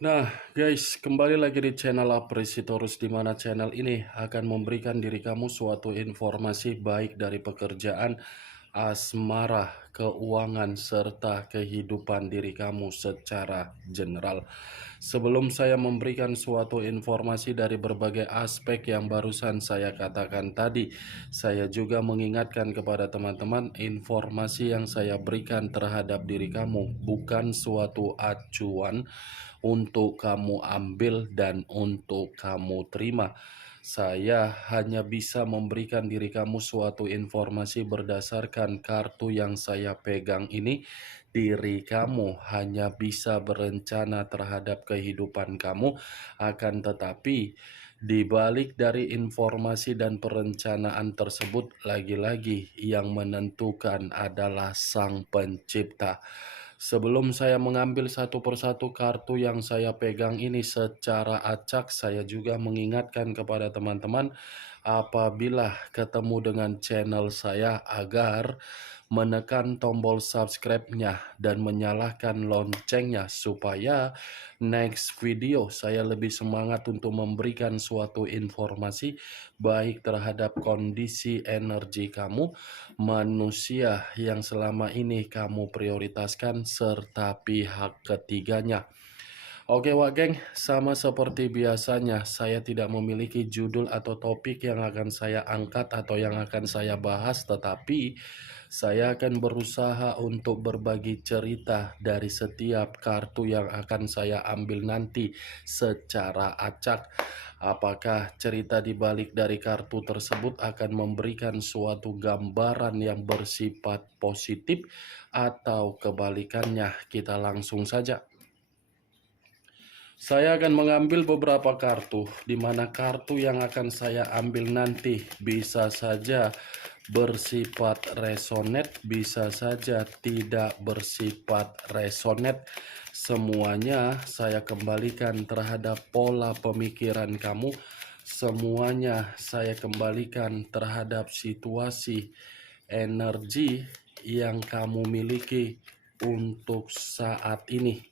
Nah, guys, kembali lagi di channel Apresitorus, di mana channel ini akan memberikan diri kamu suatu informasi baik dari pekerjaan, asmara, keuangan, serta kehidupan diri kamu secara general. Sebelum saya memberikan suatu informasi dari berbagai aspek yang barusan saya katakan tadi, saya juga mengingatkan kepada teman-teman, informasi yang saya berikan terhadap diri kamu bukan suatu acuan untuk kamu ambil dan untuk kamu terima. Saya hanya bisa memberikan diri kamu suatu informasi berdasarkan kartu yang saya pegang ini. Diri kamu hanya bisa berencana terhadap kehidupan kamu, akan tetapi di balik dari informasi dan perencanaan tersebut, lagi-lagi yang menentukan adalah Sang Pencipta. Sebelum saya mengambil satu persatu kartu yang saya pegang ini secara acak, saya juga mengingatkan kepada teman-teman apabila ketemu dengan channel saya agar menekan tombol subscribe-nya dan menyalakan loncengnya supaya next video saya lebih semangat untuk memberikan suatu informasi baik terhadap kondisi energi kamu, manusia yang selama ini kamu prioritaskan, serta pihak ketiganya. Oke Wak Geng, sama seperti biasanya, saya tidak memiliki judul atau topik yang akan saya angkat atau yang akan saya bahas, tetapi saya akan berusaha untuk berbagi cerita dari setiap kartu yang akan saya ambil nanti secara acak. Apakah cerita di balik dari kartu tersebut akan memberikan suatu gambaran yang bersifat positif atau kebalikannya? Kita langsung saja. Saya akan mengambil beberapa kartu, di mana kartu yang akan saya ambil nanti bisa saja bersifat resonate, bisa saja tidak bersifat resonate. Semuanya saya kembalikan terhadap pola pemikiran kamu. Semuanya saya kembalikan terhadap situasi energi yang kamu miliki untuk saat ini.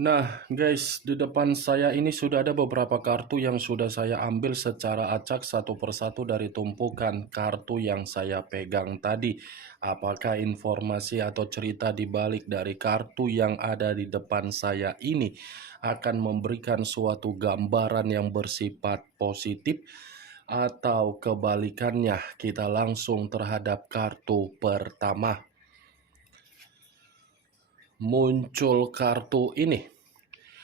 Nah guys, di depan saya ini sudah ada beberapa kartu yang sudah saya ambil secara acak satu persatu dari tumpukan kartu yang saya pegang tadi. Apakah informasi atau cerita di balik dari kartu yang ada di depan saya ini akan memberikan suatu gambaran yang bersifat positif atau kebalikannya? Kita langsung terhadap kartu pertama. Muncul kartu ini.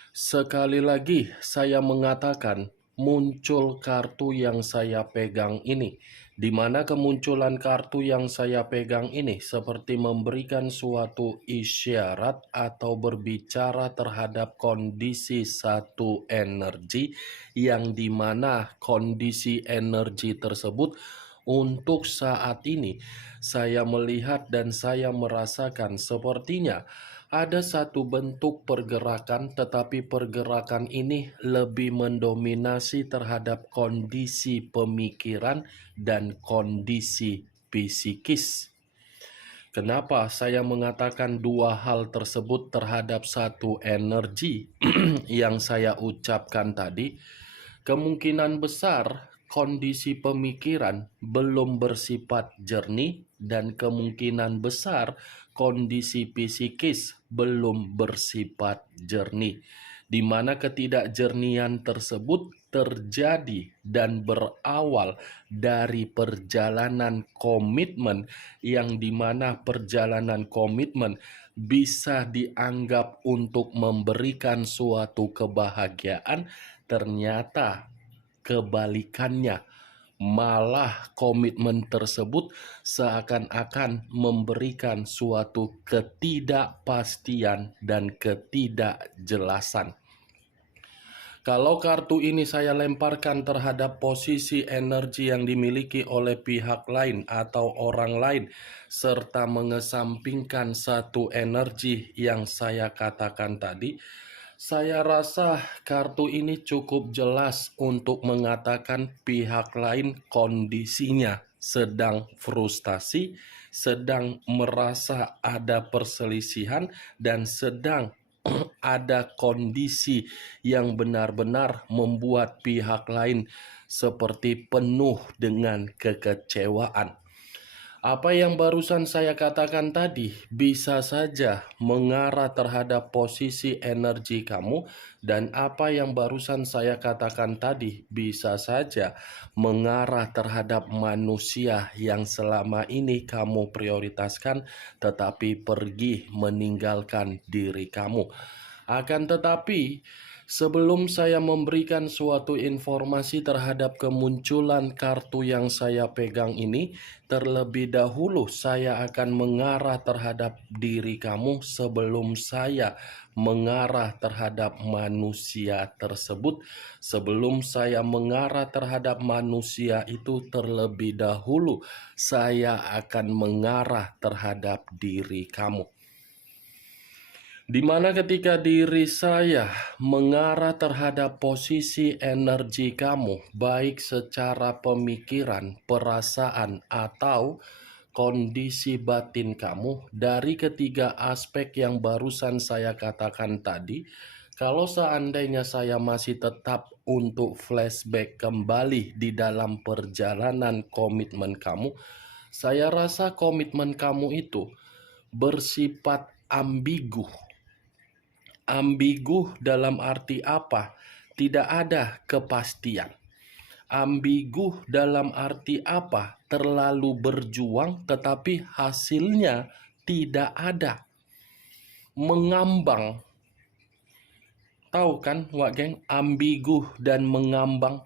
Sekali lagi saya mengatakan muncul kartu yang saya pegang ini, di mana kemunculan kartu yang saya pegang ini seperti memberikan suatu isyarat atau berbicara terhadap kondisi satu energi, yang dimana kondisi energi tersebut untuk saat ini saya melihat dan saya merasakan sepertinya ada satu bentuk pergerakan, tetapi pergerakan ini lebih mendominasi terhadap kondisi pemikiran dan kondisi psikis. Kenapa saya mengatakan dua hal tersebut terhadap satu energi yang saya ucapkan tadi? Kemungkinan besar kondisi pemikiran belum bersifat jernih dan kemungkinan besar kondisi psikis belum bersifat jernih, di mana ketidakjernihan tersebut terjadi dan berawal dari perjalanan komitmen, yang dimana perjalanan komitmen bisa dianggap untuk memberikan suatu kebahagiaan, ternyata kebalikannya. Malah komitmen tersebut seakan-akan memberikan suatu ketidakpastian dan ketidakjelasan. Kalau kartu ini saya lemparkan terhadap posisi energi yang dimiliki oleh pihak lain atau orang lain, serta mengesampingkan satu energi yang saya katakan tadi, saya rasa kartu ini cukup jelas untuk mengatakan pihak lain kondisinya sedang frustasi, sedang merasa ada perselisihan, dan sedang ada kondisi yang benar-benar membuat pihak lain seperti penuh dengan kekecewaan. Apa yang barusan saya katakan tadi bisa saja mengarah terhadap posisi energi kamu, dan apa yang barusan saya katakan tadi bisa saja mengarah terhadap manusia yang selama ini kamu prioritaskan tetapi pergi meninggalkan diri kamu. Akan tetapi, sebelum saya memberikan suatu informasi terhadap kemunculan kartu yang saya pegang ini, terlebih dahulu saya akan mengarah terhadap diri kamu sebelum saya mengarah terhadap manusia tersebut. Sebelum saya mengarah terhadap manusia itu, terlebih dahulu saya akan mengarah terhadap diri kamu. Di mana ketika diri saya mengarah terhadap posisi energi kamu, baik secara pemikiran, perasaan, atau kondisi batin kamu, dari ketiga aspek yang barusan saya katakan tadi, kalau seandainya saya masih tetap untuk flashback kembali di dalam perjalanan komitmen kamu, saya rasa komitmen kamu itu bersifat ambigu. Ambigu dalam arti apa? Tidak ada kepastian. Ambigu dalam arti apa? Terlalu berjuang tetapi hasilnya tidak ada. Mengambang. Tahu kan, Wak Geng? Ambigu dan mengambang.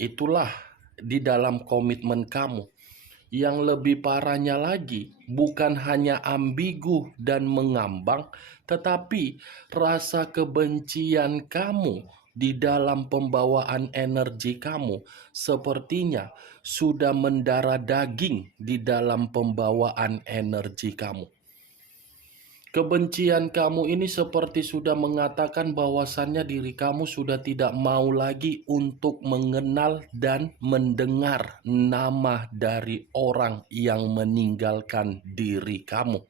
Itulah di dalam komitmen kamu. Yang lebih parahnya lagi, bukan hanya ambigu dan mengambang, tetapi rasa kebencian kamu di dalam pembawaan energi kamu sepertinya sudah mendarah daging di dalam pembawaan energi kamu. Kebencian kamu ini seperti sudah mengatakan bahwasannya diri kamu sudah tidak mau lagi untuk mengenal dan mendengar nama dari orang yang meninggalkan diri kamu.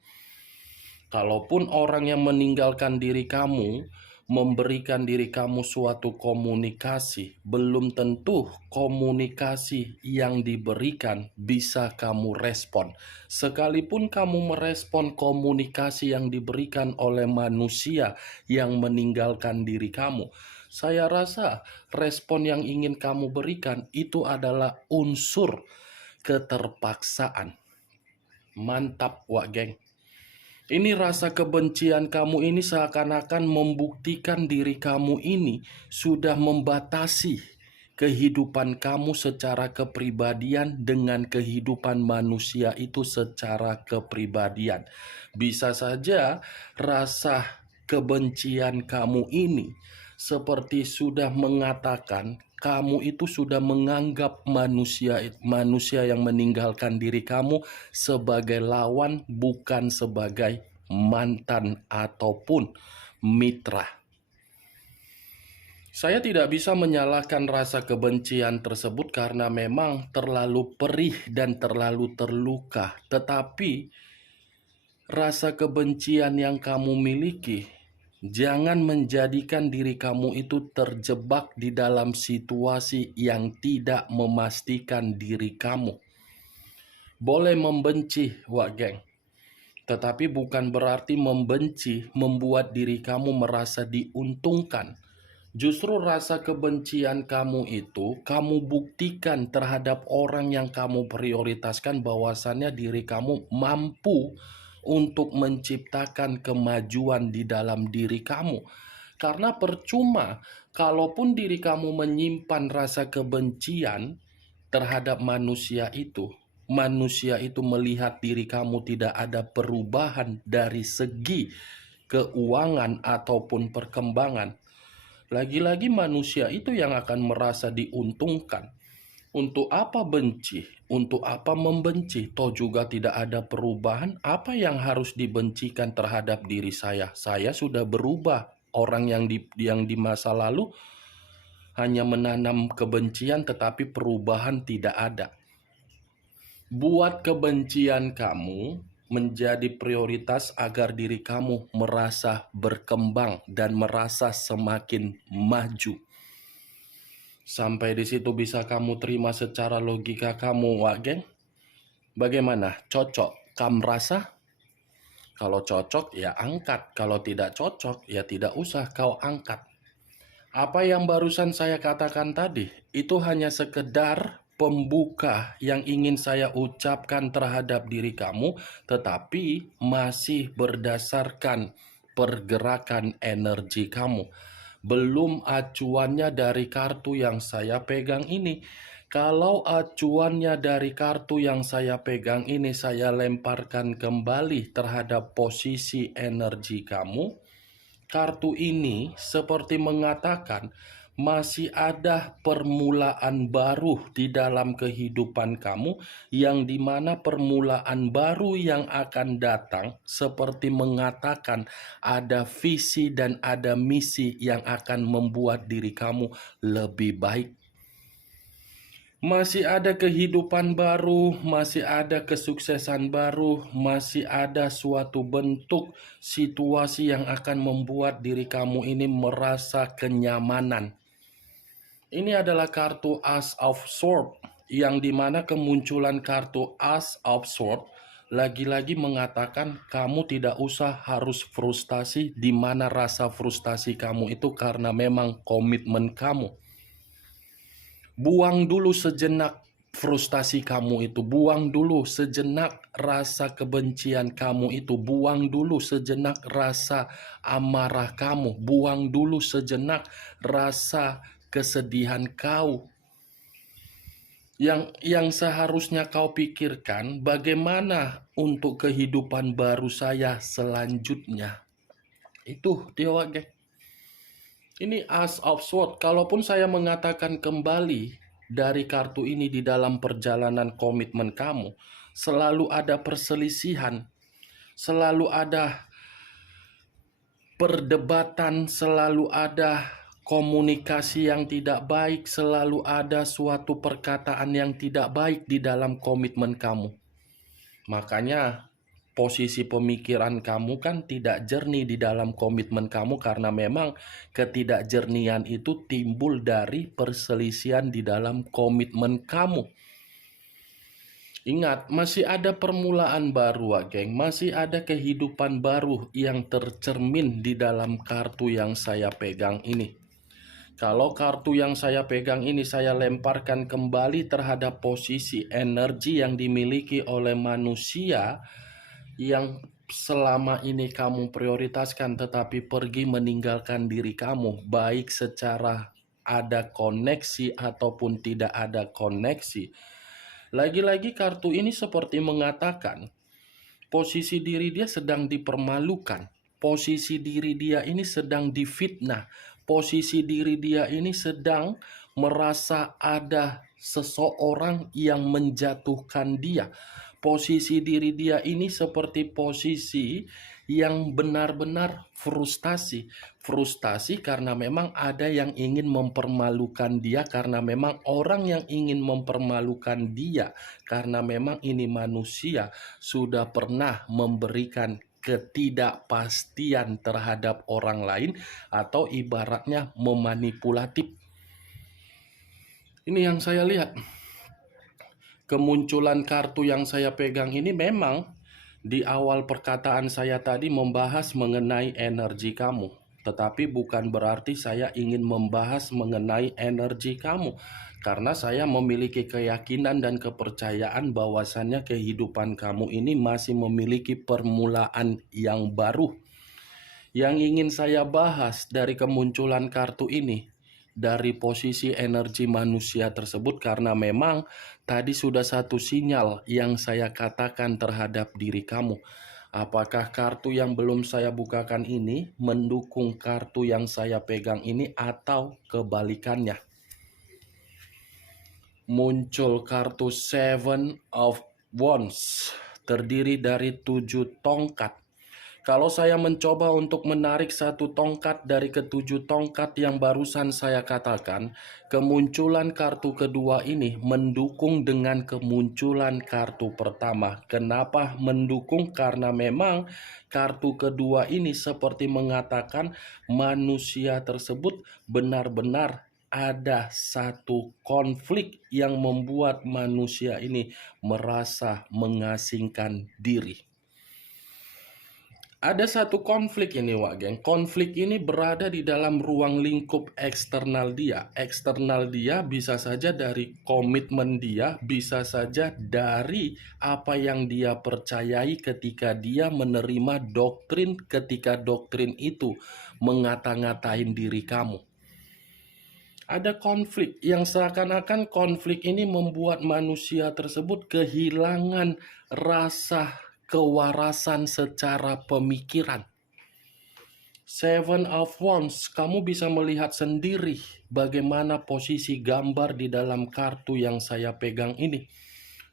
Kalaupun orang yang meninggalkan diri kamu memberikan diri kamu suatu komunikasi, belum tentu komunikasi yang diberikan bisa kamu respon. Sekalipun kamu merespon komunikasi yang diberikan oleh manusia yang meninggalkan diri kamu, saya rasa respon yang ingin kamu berikan itu adalah unsur keterpaksaan. Mantap, Wak Geng. Ini rasa kebencian kamu ini seakan-akan membuktikan diri kamu ini sudah membatasi kehidupan kamu secara kepribadian dengan kehidupan manusia itu secara kepribadian. Bisa saja rasa kebencian kamu ini seperti sudah mengatakan kamu itu sudah menganggap manusia yang meninggalkan diri kamu sebagai lawan, bukan sebagai mantan ataupun mitra. Saya tidak bisa menyalahkan rasa kebencian tersebut karena memang terlalu perih dan terlalu terluka. Tetapi rasa kebencian yang kamu miliki, jangan menjadikan diri kamu itu terjebak di dalam situasi yang tidak memastikan diri kamu. Boleh membenci, Wak Geng, tetapi bukan berarti membenci membuat diri kamu merasa diuntungkan. Justru rasa kebencian kamu itu, kamu buktikan terhadap orang yang kamu prioritaskan bahwasannya diri kamu mampu untuk menciptakan kemajuan di dalam diri kamu. Karena percuma, kalaupun diri kamu menyimpan rasa kebencian terhadap manusia itu melihat diri kamu tidak ada perubahan dari segi keuangan ataupun perkembangan. Lagi-lagi manusia itu yang akan merasa diuntungkan. Untuk apa benci? Untuk apa membenci? Toh juga tidak ada perubahan. Apa yang harus dibencikan terhadap diri saya? Saya sudah berubah. Orang yang di masa lalu hanya menanam kebencian tetapi perubahan tidak ada. Buat kebencian kamu menjadi prioritas agar diri kamu merasa berkembang dan merasa semakin maju. Sampai di situ bisa kamu terima secara logika kamu, Wak Geng? Bagaimana? Cocok? Kamu rasa? Kalau cocok, ya angkat. Kalau tidak cocok, ya tidak usah kau angkat. Apa yang barusan saya katakan tadi, itu hanya sekedar pembuka yang ingin saya ucapkan terhadap diri kamu, tetapi masih berdasarkan pergerakan energi kamu. Belum acuannya dari kartu yang saya pegang ini. Kalau acuannya dari kartu yang saya pegang ini saya lemparkan kembali terhadap posisi energi kamu, kartu ini seperti mengatakan masih ada permulaan baru di dalam kehidupan kamu, yang dimana permulaan baru yang akan datang seperti mengatakan ada visi dan ada misi yang akan membuat diri kamu lebih baik. Masih ada kehidupan baru, masih ada kesuksesan baru, masih ada suatu bentuk situasi yang akan membuat diri kamu ini merasa kenyamanan. Ini adalah kartu Ace of Swords, yang dimana kemunculan kartu Ace of Swords lagi-lagi mengatakan kamu tidak usah harus frustasi, di mana rasa frustasi kamu itu karena memang komitmen kamu. Buang dulu sejenak frustasi kamu itu, buang dulu sejenak rasa kebencian kamu itu, buang dulu sejenak rasa amarah kamu, buang dulu sejenak rasa kesedihan kau. Yang seharusnya kau pikirkan, bagaimana untuk kehidupan baru saya selanjutnya. Itu dia, Wage. Ini Ace of Swords. Kalaupun saya mengatakan kembali dari kartu ini di dalam perjalanan komitmen kamu, selalu ada perselisihan, selalu ada perdebatan, selalu ada komunikasi yang tidak baik, selalu ada suatu perkataan yang tidak baik di dalam komitmen kamu. Makanya posisi pemikiran kamu kan tidak jernih di dalam komitmen kamu, karena memang ketidakjernihan itu timbul dari perselisihan di dalam komitmen kamu. Ingat, masih ada permulaan baru, geng. Masih ada kehidupan baru yang tercermin di dalam kartu yang saya pegang ini. Kalau kartu yang saya pegang ini saya lemparkan kembali terhadap posisi energi yang dimiliki oleh manusia yang selama ini kamu prioritaskan tetapi pergi meninggalkan diri kamu, baik secara ada koneksi ataupun tidak ada koneksi. Lagi-lagi kartu ini seperti mengatakan posisi diri dia sedang dipermalukan, posisi diri dia ini sedang difitnah, posisi diri dia ini sedang merasa ada seseorang yang menjatuhkan dia. Posisi diri dia ini seperti posisi yang benar-benar frustasi. Frustasi karena memang ada yang ingin mempermalukan dia, karena memang orang yang ingin mempermalukan dia, karena memang ini manusia sudah pernah memberikan ketidakpastian terhadap orang lain, atau ibaratnya memanipulatif. Ini yang saya lihat. Kemunculan kartu yang saya pegang ini memang di awal perkataan saya tadi membahas mengenai energi kamu. Tetapi bukan berarti saya ingin membahas mengenai energi kamu, karena saya memiliki keyakinan dan kepercayaan bahwasannya kehidupan kamu ini masih memiliki permulaan yang baru. Yang ingin saya bahas dari kemunculan kartu ini, dari posisi energi manusia tersebut, karena memang tadi sudah satu sinyal yang saya katakan terhadap diri kamu. Apakah kartu yang belum saya bukakan ini mendukung kartu yang saya pegang ini atau kebalikannya? Muncul kartu Seven of Wands, terdiri dari 7 tongkat. Kalau saya mencoba untuk menarik satu tongkat dari ketujuh tongkat yang barusan saya katakan, kemunculan kartu kedua ini mendukung dengan kemunculan kartu pertama. Kenapa mendukung? Karena memang kartu kedua ini seperti mengatakan manusia tersebut benar-benar ada satu konflik yang membuat manusia ini merasa mengasingkan diri. Ada satu konflik ini, Wak Geng. Konflik ini berada di dalam ruang lingkup eksternal dia. Eksternal dia bisa saja dari komitmen dia, bisa saja dari apa yang dia percayai ketika dia menerima doktrin, ketika doktrin itu mengata-ngatain diri kamu. Ada konflik yang seakan-akan konflik ini membuat manusia tersebut kehilangan rasa kewarasan secara pemikiran. Seven of Wands, kamu bisa melihat sendiri bagaimana posisi gambar di dalam kartu yang saya pegang ini.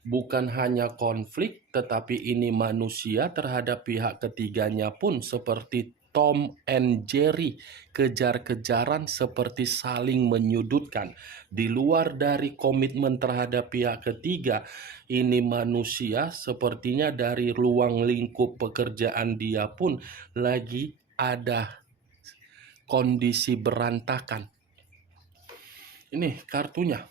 Bukan hanya konflik, tetapi ini manusia terhadap pihak ketiganya pun seperti Tom and Jerry, kejar-kejaran seperti saling menyudutkan. Di luar dari komitmen terhadap pihak ketiga, ini manusia sepertinya dari ruang lingkup pekerjaan dia pun lagi ada kondisi berantakan. Ini kartunya.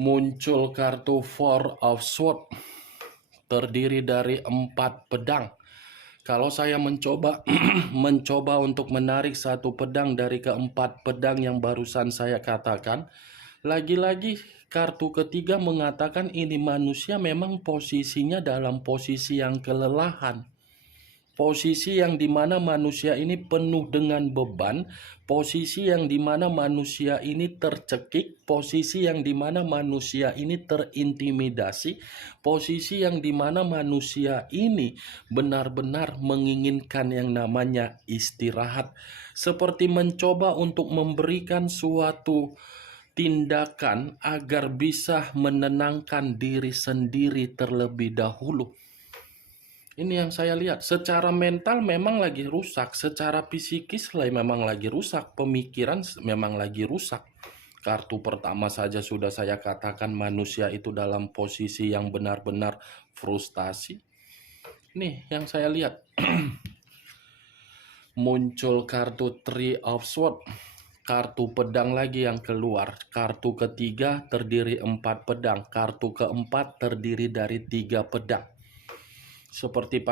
Muncul kartu Four of Swords, terdiri dari 4 pedang. Kalau saya mencoba untuk menarik satu pedang dari keempat pedang yang barusan saya katakan, lagi-lagi kartu ketiga mengatakan ini manusia memang posisinya dalam posisi yang kelelahan. Posisi yang dimana manusia ini penuh dengan beban, posisi yang dimana manusia ini tercekik, posisi yang dimana manusia ini terintimidasi, posisi yang dimana manusia ini benar-benar menginginkan yang namanya istirahat, seperti mencoba untuk memberikan suatu tindakan agar bisa menenangkan diri sendiri terlebih dahulu. Ini yang saya lihat, secara mental memang lagi rusak, secara psikis memang lagi rusak, pemikiran memang lagi rusak. Kartu pertama saja sudah saya katakan manusia itu dalam posisi yang benar-benar frustasi. Nih yang saya lihat. Muncul kartu Three of Swords, kartu pedang lagi yang keluar. Kartu ketiga terdiri 4 pedang, kartu keempat terdiri dari 3 pedang. Seperti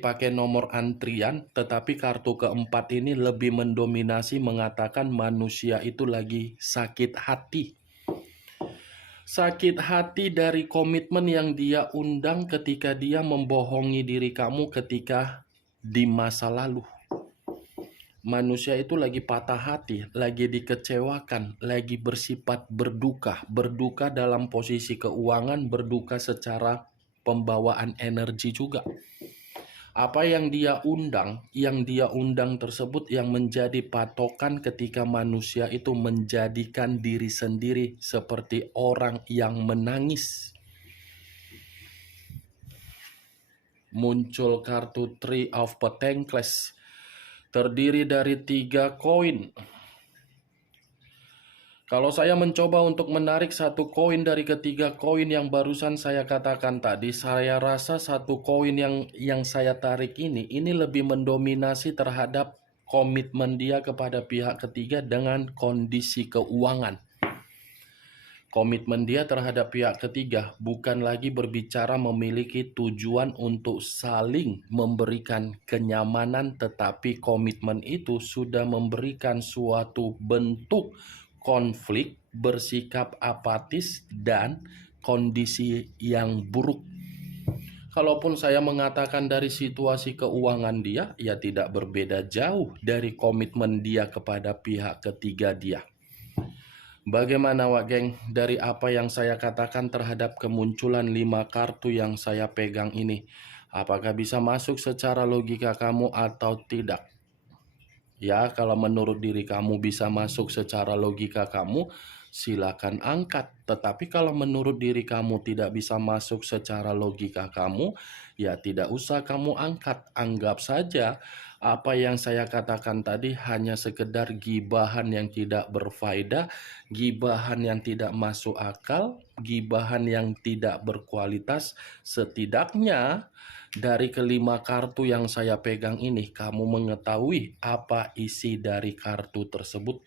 pakai nomor antrian, tetapi kartu keempat ini lebih mendominasi mengatakan manusia itu lagi sakit hati. Sakit hati dari komitmen yang dia undang ketika dia membohongi diri kamu ketika di masa lalu. Manusia itu lagi patah hati, lagi dikecewakan, lagi bersifat berduka. Berduka dalam posisi keuangan, berduka secara pembawaan energi juga. Apa yang dia undang tersebut yang menjadi patokan ketika manusia itu menjadikan diri sendiri seperti orang yang menangis. Muncul kartu Three of Pentacles, terdiri dari 3 koin. Kalau saya mencoba untuk menarik satu koin dari ketiga koin yang barusan saya katakan tadi, saya rasa satu koin yang saya tarik ini lebih mendominasi terhadap komitmen dia kepada pihak ketiga dengan kondisi keuangan. Komitmen dia terhadap pihak ketiga bukan lagi berbicara memiliki tujuan untuk saling memberikan kenyamanan, tetapi komitmen itu sudah memberikan suatu bentuk konflik, bersikap apatis, dan kondisi yang buruk. Kalaupun saya mengatakan dari situasi keuangan dia, ya tidak berbeda jauh dari komitmen dia kepada pihak ketiga dia. Bagaimana Wak Geng dari apa yang saya katakan terhadap kemunculan 5 kartu yang saya pegang ini? Apakah bisa masuk secara logika kamu atau tidak? Ya, kalau menurut diri kamu bisa masuk secara logika kamu, silakan angkat. Tetapi kalau menurut diri kamu tidak bisa masuk secara logika kamu, ya tidak usah kamu angkat. Anggap saja apa yang saya katakan tadi hanya sekedar gibahan yang tidak berfaedah, gibahan yang tidak masuk akal, gibahan yang tidak berkualitas. Setidaknya dari kelima kartu yang saya pegang ini, kamu mengetahui apa isi dari kartu tersebut.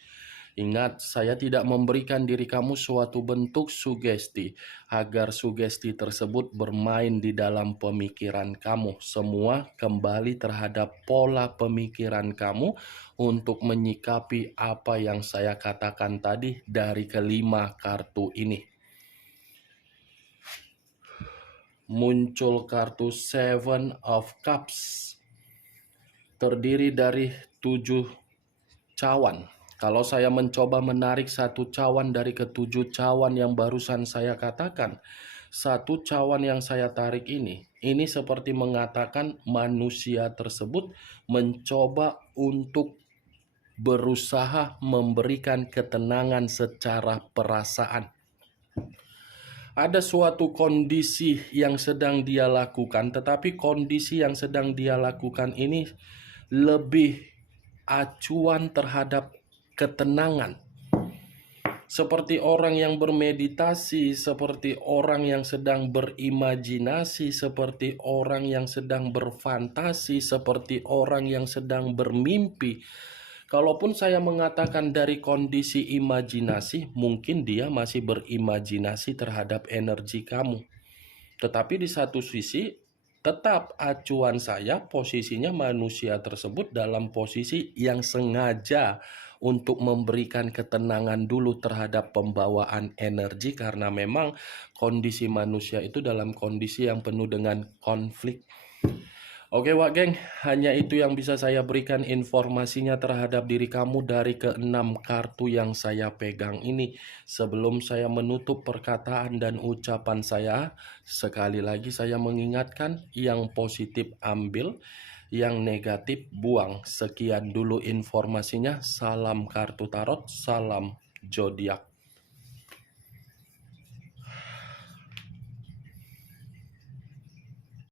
Ingat, saya tidak memberikan diri kamu suatu bentuk sugesti, agar sugesti tersebut bermain di dalam pemikiran kamu. Semua kembali terhadap pola pemikiran kamu untuk menyikapi apa yang saya katakan tadi dari kelima kartu ini. Muncul kartu Seven of Cups, terdiri dari 7 cawan. Kalau saya mencoba menarik satu cawan dari ketujuh cawan yang barusan saya katakan, satu cawan yang saya tarik ini seperti mengatakan manusia tersebut mencoba untuk berusaha memberikan ketenangan secara perasaan. Ada suatu kondisi yang sedang dia lakukan, tetapi kondisi yang sedang dia lakukan ini lebih acuan terhadap ketenangan. Seperti orang yang bermeditasi, seperti orang yang sedang berimajinasi, seperti orang yang sedang berfantasi, seperti orang yang sedang bermimpi. Kalaupun saya mengatakan dari kondisi imajinasi, mungkin dia masih berimajinasi terhadap energi kamu. Tetapi di satu sisi, tetap acuan saya posisinya manusia tersebut dalam posisi yang sengaja untuk memberikan ketenangan dulu terhadap pembawaan energi, karena memang kondisi manusia itu dalam kondisi yang penuh dengan konflik. Oke Wak Geng, hanya itu yang bisa saya berikan informasinya terhadap diri kamu dari ke-6 kartu yang saya pegang ini. Sebelum saya menutup perkataan dan ucapan saya, sekali lagi saya mengingatkan, yang positif ambil, yang negatif buang. Sekian dulu informasinya. Salam kartu tarot, salam zodiak.